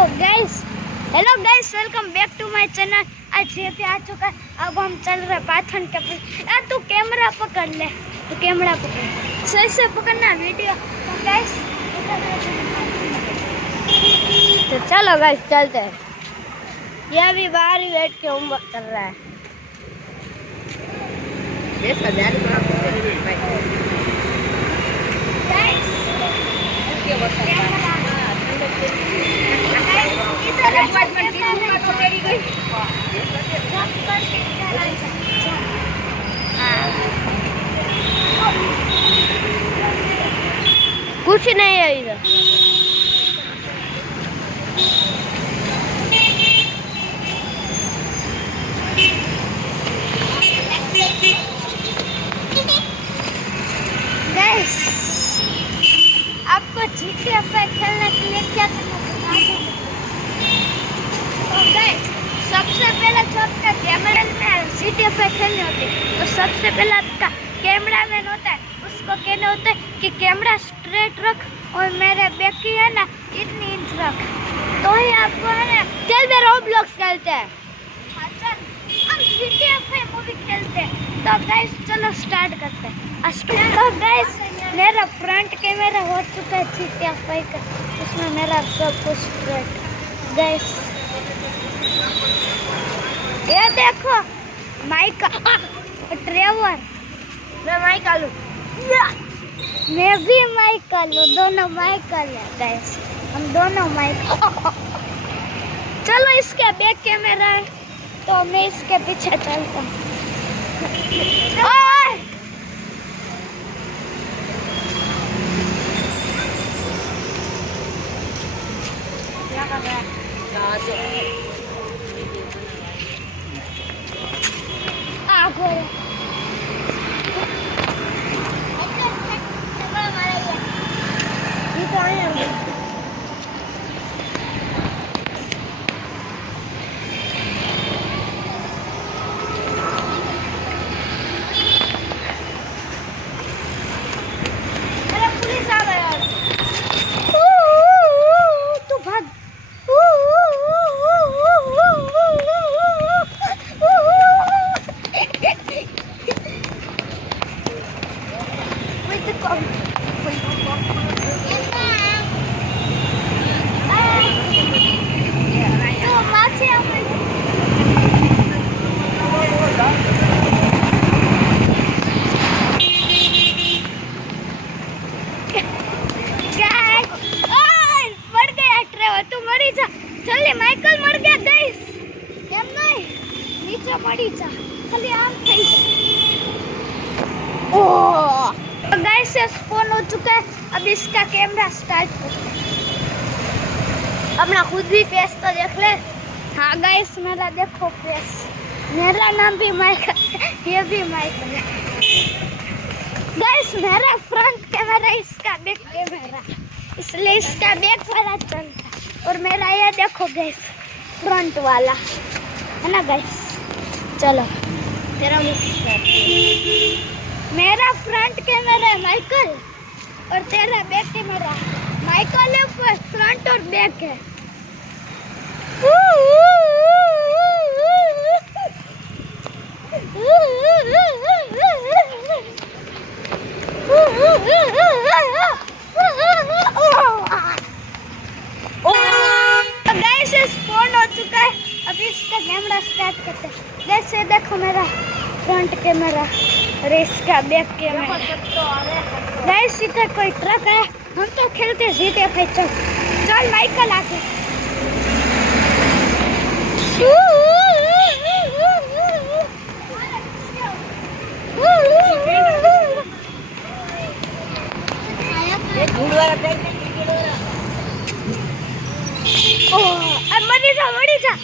Guys, hello guys, welcome back to my channel. आज ये पे आ चुका है। अब हम चल रहे पाथन के यार तू कैमरा पकड़ ले, तू कैमरा पकड़, सही से पकड़ना वीडियो। तो गाइस तो चलो गाइस चलते हैं। ये अभी बाहर ही बैठ के होमवर्क कर रहा है। कुछ नहीं है इधर। गाइस, आपको GTA 5 खेलने के लिए क्या करना पड़ेगा? तो गाइस, सबसे पहले जो आपका कैमरा में GTA 5 खेलने होते हैं तो सबसे पहले आपका कैमरा मैन होता है, उसको कहना होता है कि कैमरा स्ट्रेट रख और मेरे बैक की है ना इतनी इंच रख, तो ही आपको है ना। चल मैं रोब्लॉक्स खेलते हैं। हाँ चल, हम GTA 5 मूवी खेलते हैं। तो गाइस चलो स्टार्ट करते हैं। तो गाइस मेरा फ्रंट कैमरा हो चुका है GTA 5 का, उसमें मेरा सब कुछ स्ट्रेट। गाइस ये देखो माइक ट्रेवर, मैं माइक आलू, मैं भी माइक आलू, दोनों माइक आलू गाइस, हम दोनों माइक। चलो इसके बैक कैमरा है तो मैं इसके पीछे चलता हूँ। क्या कर रहा है? पुलिस आ गया। तू भाग। जल्दी माइकल मर गया गाइस, एम नहीं नीचे पड़ी जा, खाली आम થઈ जा। ओह तो गाइस ये स्पॉन हो चुका है। अब इसका कैमरा स्टार्ट करते हैं। अपना खुद भी फेस तो देख ले। हाँ गाइस मेरा देखो फेस, मेरा नाम भी माइकल, ये भी माइकल है। गाइस मेरा फ्रंट कैमरा, इसका बैक कैमरा, इसलिए इसका बैक वाला चलता है और मेरा ये देखो गाइस फ्रंट वाला है ना गाइस। चलो तेरा मेरा फ्रंट कैमरा है माइकल और तेरा बैक कैमरा। माइकल है पर फ्रंट और बैक है। स्पॉन हो चुका है। अभी इसका कैमरा स्टार्ट करते हैं। जैसे देखो मेरा फ्रंट कैमरा और इसका बैक कैमरा। गाइस इधर कोई ट्रक है, हम तो खेलते GTA 5। चल चल माइकल आके।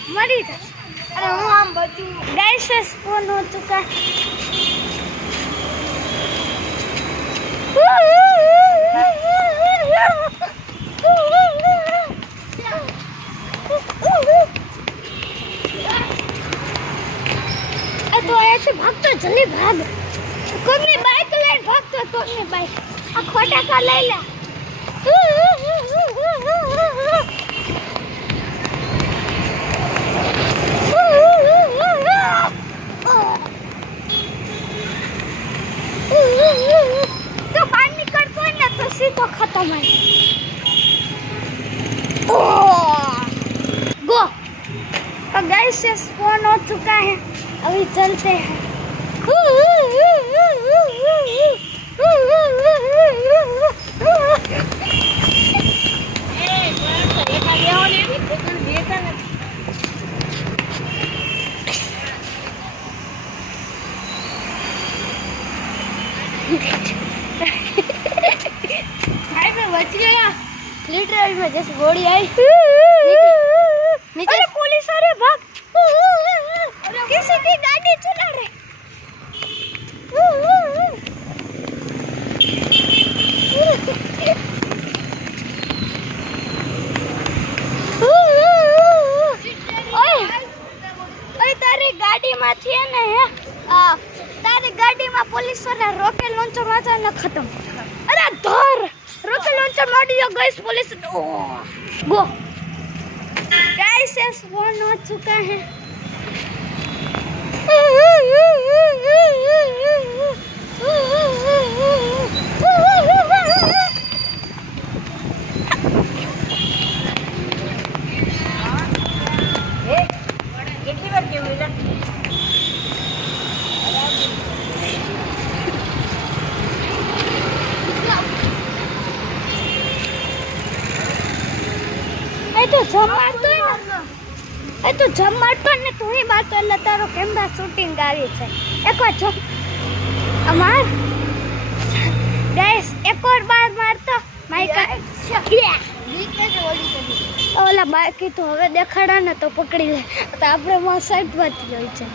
मरी जा। अरे हूँ आम बचू। गाइस स्पॉन हो चुका है। तो ऐसे भाग तो जल्दी भाग। कोई बाइक ले भाग तो बाइक खोटा का ले ले। गाइस ये स्पॉन हो चुका है, अभी चलते हैं। लिटरल में जैसे गोली आई नीचे। अरे पुलिस आ रही, भाग। किसी की गाड़ी चला रहे। ओए तारी गाड़ी में थी ने तारी गाड़ी में पुलिस वाला रॉकेट लॉन्चर मारता न खत्म। अरे धर रॉकेट लॉन्चर मार दिया गाइस पुलिस। गो गाइस ये स्पॉन हो चुका है। કેટલી વાર કેવું એટલે तो जम मारतो है ना, ए तो जम मारतो ने तू ही बात એટલે તારો કેમેરા શૂટિંગ આવી છે। એક વાર જો અમાર ગાઈસ એક और बार મારતો માઈક ઓલા બાકી તો હવે દેખાડા ને તો પકડી લે, તો આપણે માં સાઈડ વાત હોય છે।